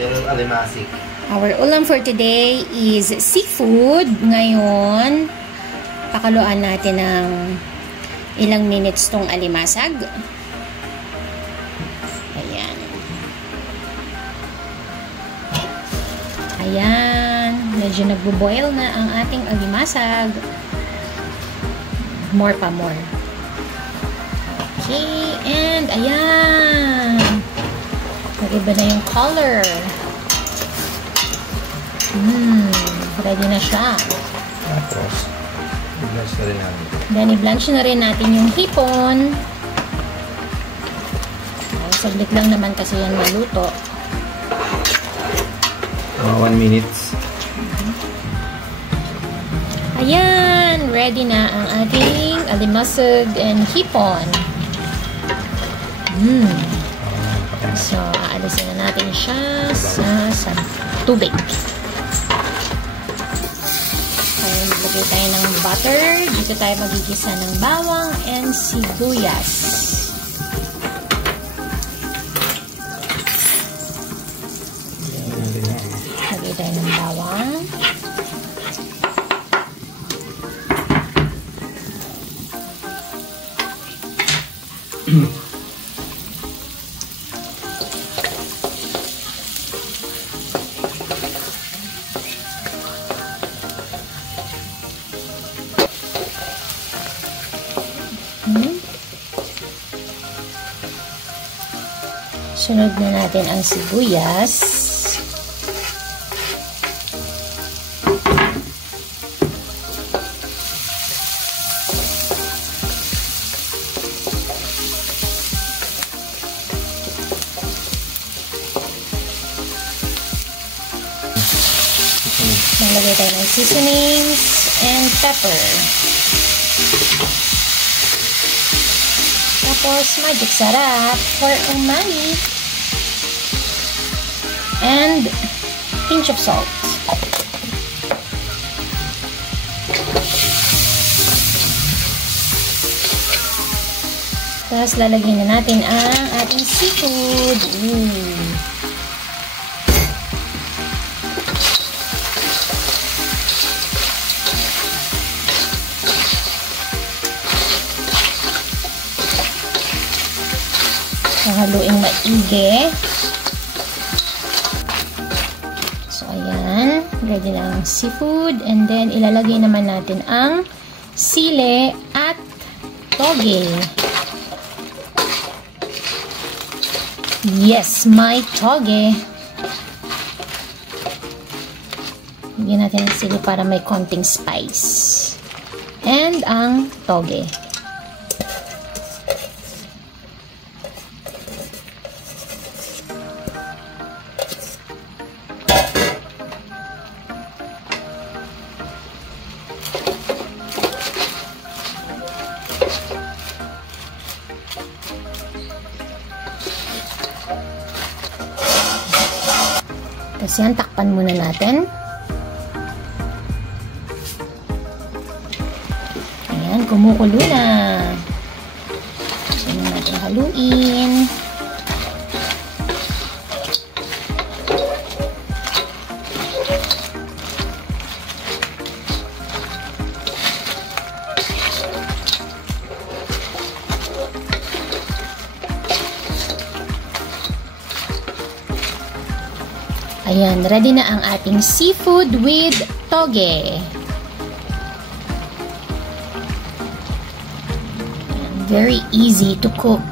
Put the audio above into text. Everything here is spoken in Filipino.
Meron alimasik. Our ulam for today is seafood. Ngayon, pakuluan natin ng ilang minutes tong alimasag. Ayan. Ayan. Medyo nagbo-boil na ang ating alimasag. More pa, more. Okay. And ayan. Nag-iba na yung color. Ready na siya. Tapos, i-blanch na rin natin. Then, i-blanch na rin natin yung hipon. Ay, saglit lang naman kasi yan maluto. 1 minute. Ayan! Ready na ang ating alimasag and hipon. So, aalisin na natin siya sa tubig. Okay, maglagay tayo ng butter. Dito tayo magigisa ng bawang and sibuyas. Maglagay tayo ng bawang. Sunod na natin ang sibuyas. Maglagay tayo ng seasonings and pepper. Tapos, magic sarap for umami. And pinch of salt. Tapos, lalagyan na natin ang ating seafood. Haluin maigi. So, ayan. Ready na ang seafood. And then, ilalagay naman natin ang sili at toge. Yes, my toge. Lagyan natin ang sili para may konting spice. And ang toge. Tapos yan, takpan muna natin. Ayan, kumukulo na. Yan natin haluin. Ayan, ready na ang ating seafood with toge. Very easy to cook.